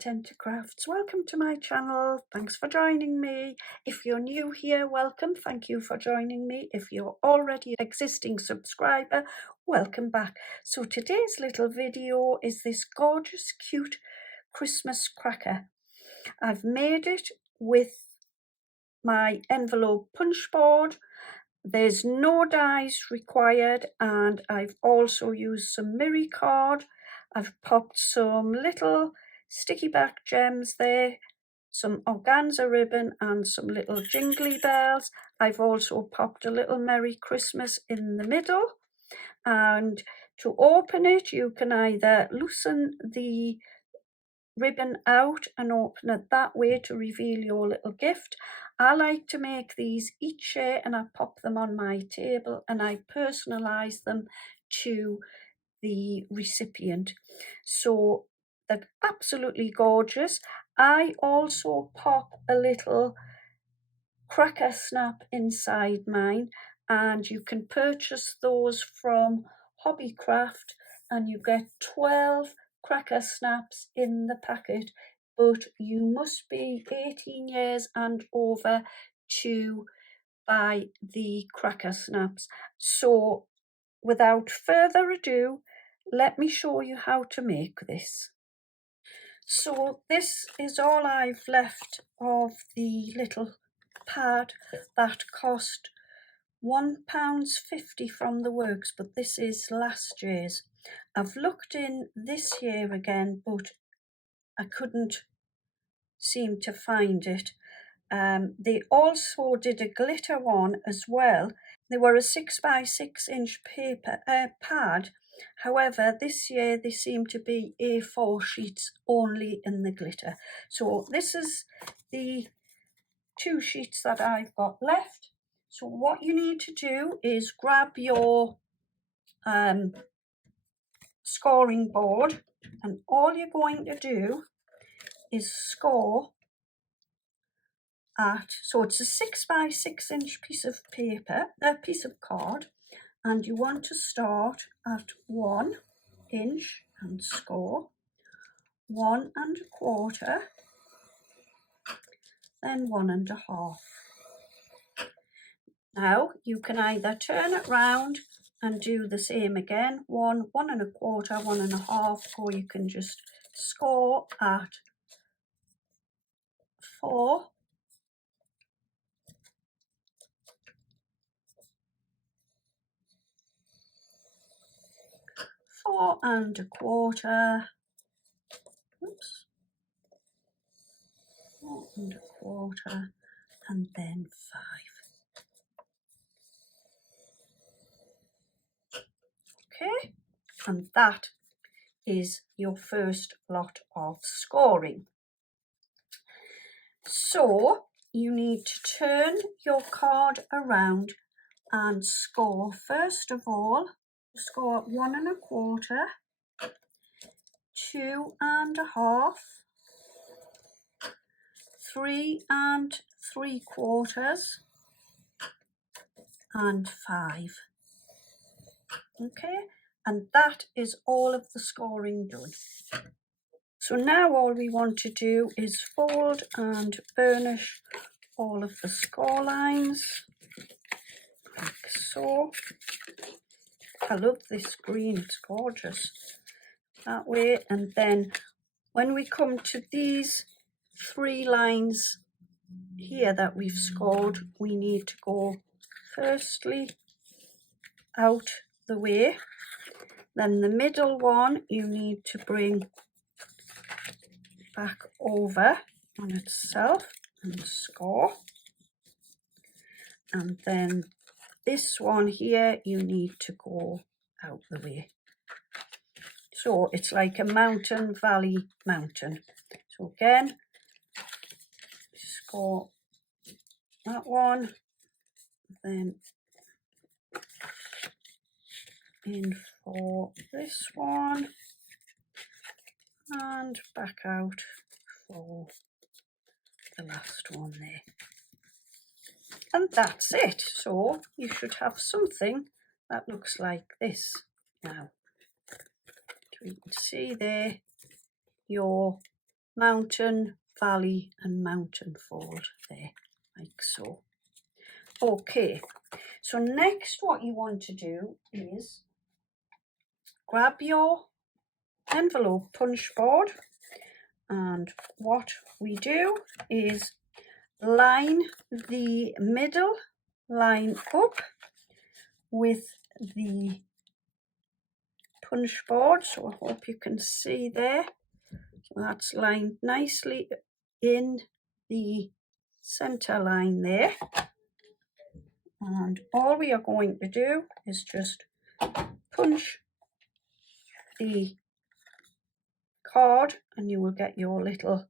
Contenta Crafts. Welcome to my channel. Thanks for joining me. If you're new here, welcome. Thank you for joining me. If you're already an existing subscriber, welcome back. So today's little video is this gorgeous, cute Christmas cracker. I've made it with my envelope punch board. There's no dies required, and I've also used some mirror card. I've popped some little sticky back gems there, some organza ribbon and some little jingly bells. I've also popped a little Merry Christmas in the middle, and to open it you can either loosen the ribbon out and open it that way to reveal your little gift. I like to make these each year and I pop them on my table and I personalize them to the recipient. So they're absolutely gorgeous. I also pop a little cracker snap inside mine, and you can purchase those from Hobbycraft and you get 12 cracker snaps in the packet, but you must be 18 years and over to buy the cracker snaps. So without further ado, let me show you how to make this. So this is all I've left of the little pad that cost £1.50 from the works, but this is last year's. I've looked in this year again, but I couldn't seem to find it. They also did a glitter one as well. They were a 6x6 paper pad. However, this year they seem to be A4 sheets only in the glitter. So this is the 2 sheets that I've got left. So what you need to do is grab your scoring board, and all you're going to do is score at, so it's a 6x6 piece of paper, a piece of card, and you want to start at 1 inch and score 1 1/4, then 1 1/2. Now you can either turn it round and do the same again, 1 1 1/4, 1 1/2, or you can just score at 4 4 1/4, oops, 4 1/4, and then 5. Okay, and that is your first lot of scoring. So you need to turn your card around and score. First of all, score 1 1/4, 2 1/2, 3 3/4, and 5. Okay, and that is all of the scoring done. So now all we want to do is fold and burnish all of the score lines, like so. I love this green, it's gorgeous. That way, and then when we come to these 3 lines here that we've scored, we need to go firstly out the way, then the middle one you need to bring back over on itself and score, and then this one here you need to go out the way. So it's like a mountain, valley, mountain. So again, score that one, then in for this one, and back out for the last one there. And that's it. So you should have something that looks like this now. So you can see there your mountain, valley and mountain fold there, like so. Okay, so next what you want to do is grab your envelope punch board, and what we do is line the middle line up with the punch board, so I hope you can see there. So that's lined nicely in the center line there, and all we are going to do is just punch the card and you will get your little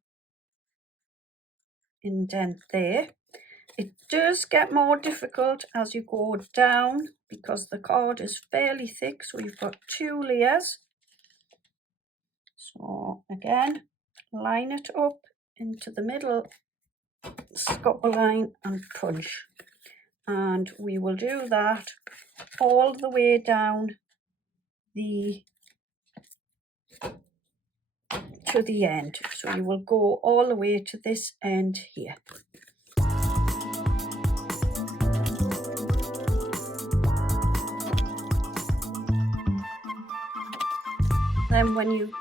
indent there. It does get more difficult as you go down because the card is fairly thick, so you've got 2 layers. So again, line it up into the middle scupper line and punch, and we will do that all the way down to the end. So you will go all the way to this end here. Then when you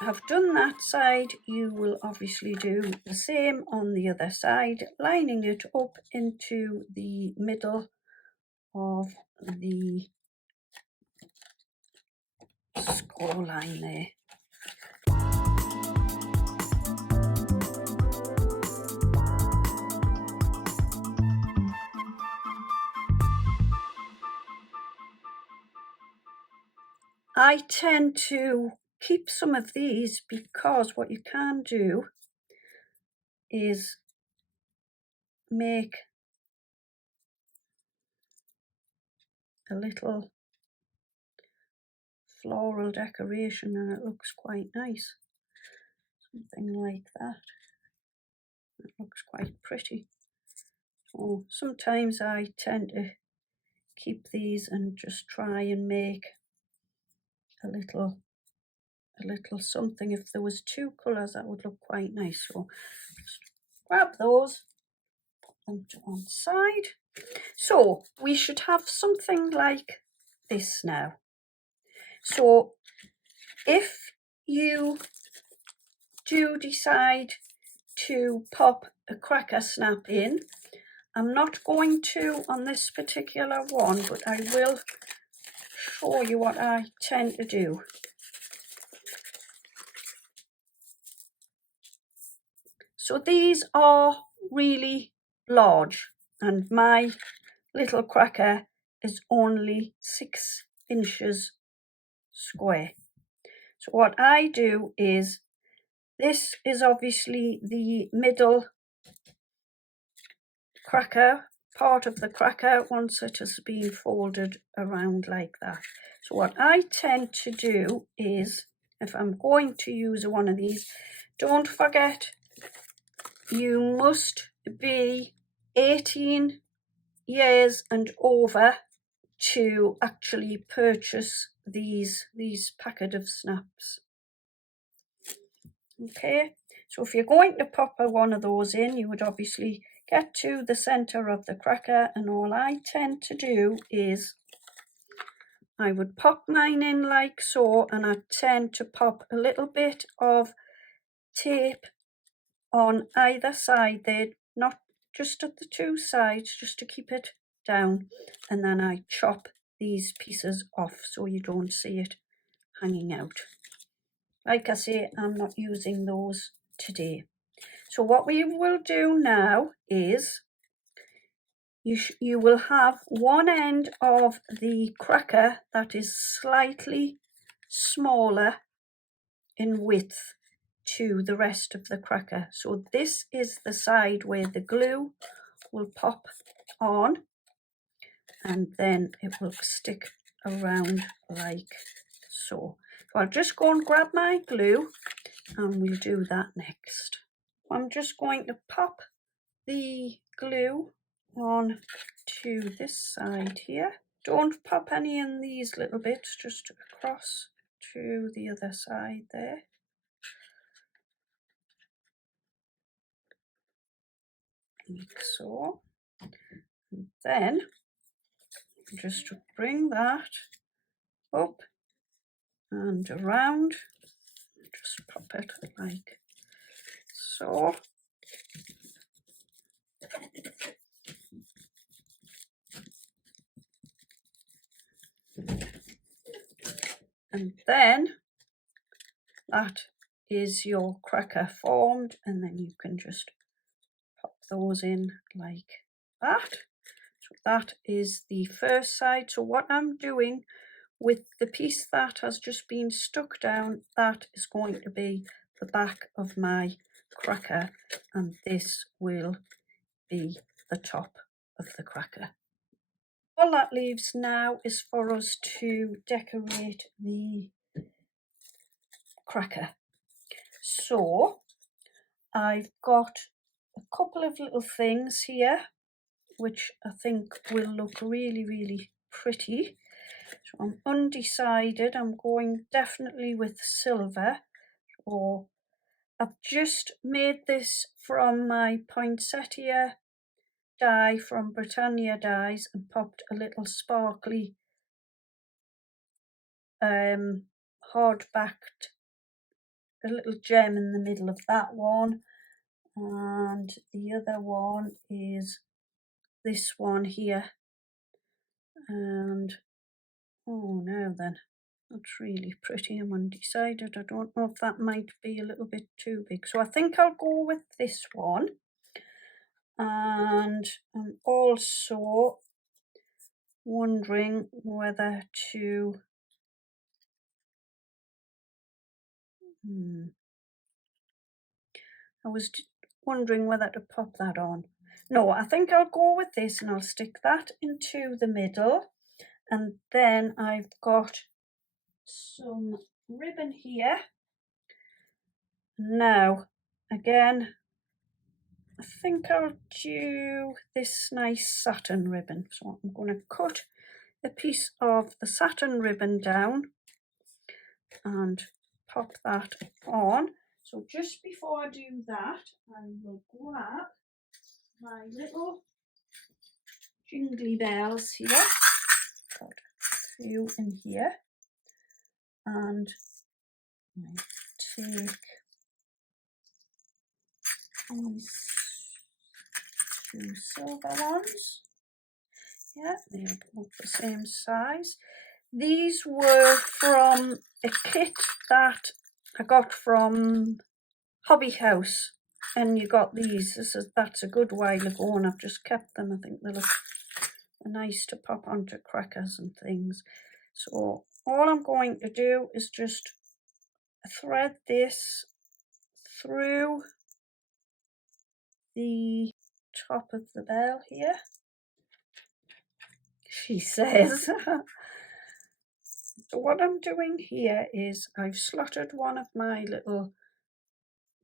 have done that side, you will obviously do the same on the other side, lining it up into the middle of the score line there. I tend to keep some of these because what you can do is make a little floral decoration and it looks quite nice. Something like that. It looks quite pretty. So sometimes I tend to keep these and just try and make a little something. If there was 2 colours, that would look quite nice. So just grab those, put them to one side. So we should have something like this now. So if you do decide to pop a cracker snap in, I'm not going to on this particular one, but I will show you what I tend to do. So these are really large and my little cracker is only 6 inches square. So what I do is, this is obviously the middle cracker, part of the cracker once it has been folded around like that. So what I tend to do is, if I'm going to use one of these, don't forget you must be 18 years and over to actually purchase these packet of snaps. Okay, so if you're going to pop one of those in, you would obviously get to the center of the cracker, and all I tend to do is I would pop mine in like so, and I tend to pop a little bit of tape on either side there, not just at the 2 sides, just to keep it down, and then I chop these pieces off so you don't see it hanging out. Like I say, I'm not using those today. So what we will do now is you will have one end of the cracker that is slightly smaller in width to the rest of the cracker. So this is the side where the glue will pop on, and then it will stick around like so. So I'll just go and grab my glue and we'll do that next. I'm just going to pop the glue on to this side here. Don't pop any in these little bits, just across to the other side there. like so. And then just bring that up and around, just pop it like so. And then that is your cracker formed, and then you can just pop those in like that. So that is the first side. So what I'm doing with the piece that has just been stuck down, that is going to be the back of my cracker, and this will be the top of the cracker. All that leaves now is for us to decorate the cracker. So I've got a couple of little things here which I think will look really, really pretty. So I'm undecided. I'm going definitely with silver, or I've just made this from my poinsettia die from Britannia Dies and popped a little sparkly hard-backed, a little gem in the middle of that one, and the other one is this one here. And oh, now then, that's really pretty. I'm undecided. I don't know if that might be a little bit too big, so I think I'll go with this one. And I'm also wondering whether to I was wondering whether to pop that on. No, I think I'll go with this, and I'll stick that into the middle. And then I've got some ribbon here. Now, again, I think I'll do this nice satin ribbon. So I'm going to cut a piece of the satin ribbon down and pop that on. So just before I do that, I will grab my little jingly bells here. Got a few in here, and I take these two silver ones. Yeah, they're both the same size. These were from a kit that I got from Hobby House, and you got these. That's a good while ago, and I've just kept them. I think they look nice to pop onto crackers and things. So all I'm going to do is just thread this through the top of the bell here, she says. So what I'm doing here is I've slotted one of my little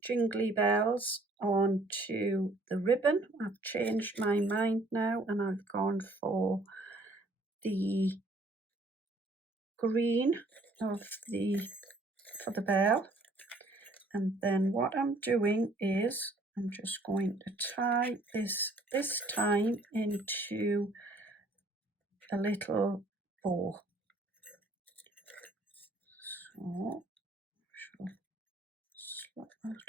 jingly bells onto the ribbon. I've changed my mind now, and I've gone for the green of for the bell. And then what I'm doing is I'm just going to tie this time into a little bow. So I shall slot that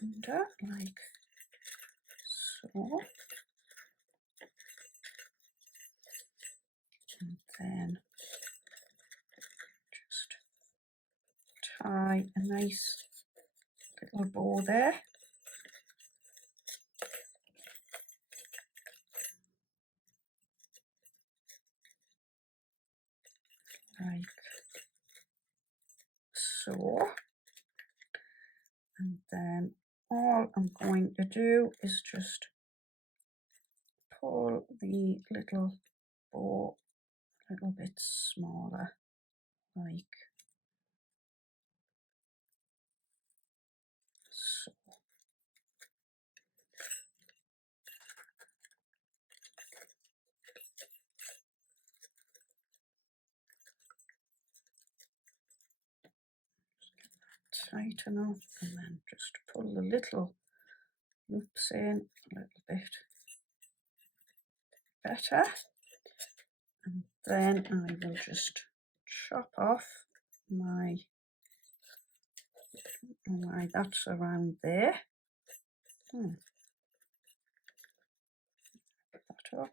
under like so. And then just tie a nice little bow there. Like so. And then all I'm going to do is just pull the little bow a little bit smaller, like so. Tight enough, and then just pull the little Oops, in a little bit better. And then I will just chop off my, why that's around there. Put that up.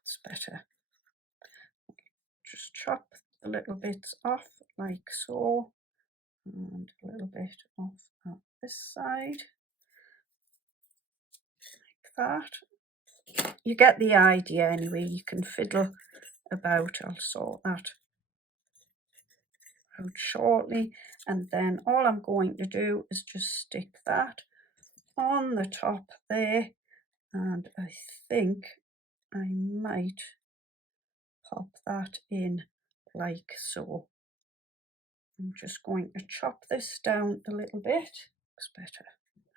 That's better. Just chop the little bits off like so, and a little bit off at this side, like that. You get the idea anyway, you can fiddle about. I'll sort that out shortly, and then all I'm going to do is just stick that on the top there, and I think I might pop that in like so. I'm just going to chop this down a little bit. Looks better.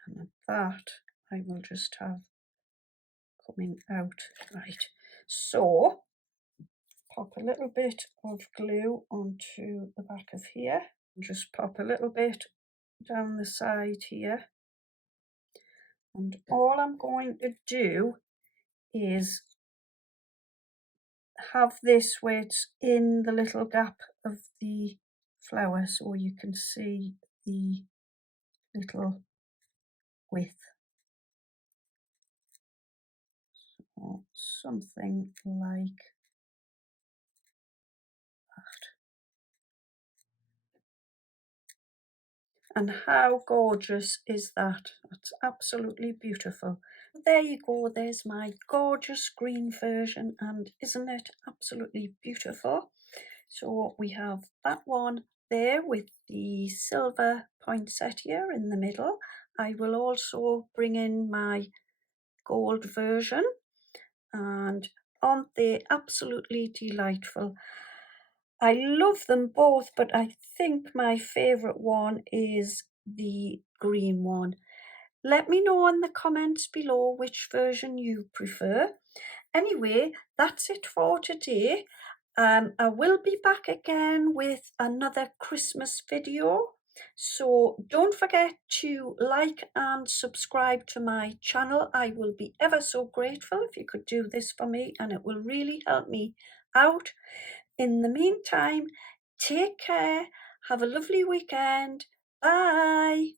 And that I will just have coming out. Right. So pop a little bit of glue onto the back of here. Just pop a little bit down the side here. And all I'm going to do is have this where it's in the little gap of the flower, so you can see the little width. So something like that. And how gorgeous is that? That's absolutely beautiful. There you go, there's my gorgeous green version, and isn't it absolutely beautiful? So we have that one there with the silver poinsettia in the middle. I will also bring in my gold version, and aren't they absolutely delightful? I love them both, but I think my favourite one is the green one. Let me know in the comments below which version you prefer. Anyway, that's it for today. I will be back again with another Christmas video. So don't forget to like and subscribe to my channel. I will be ever so grateful if you could do this for me, and it will really help me out. In the meantime, take care. Have a lovely weekend. Bye.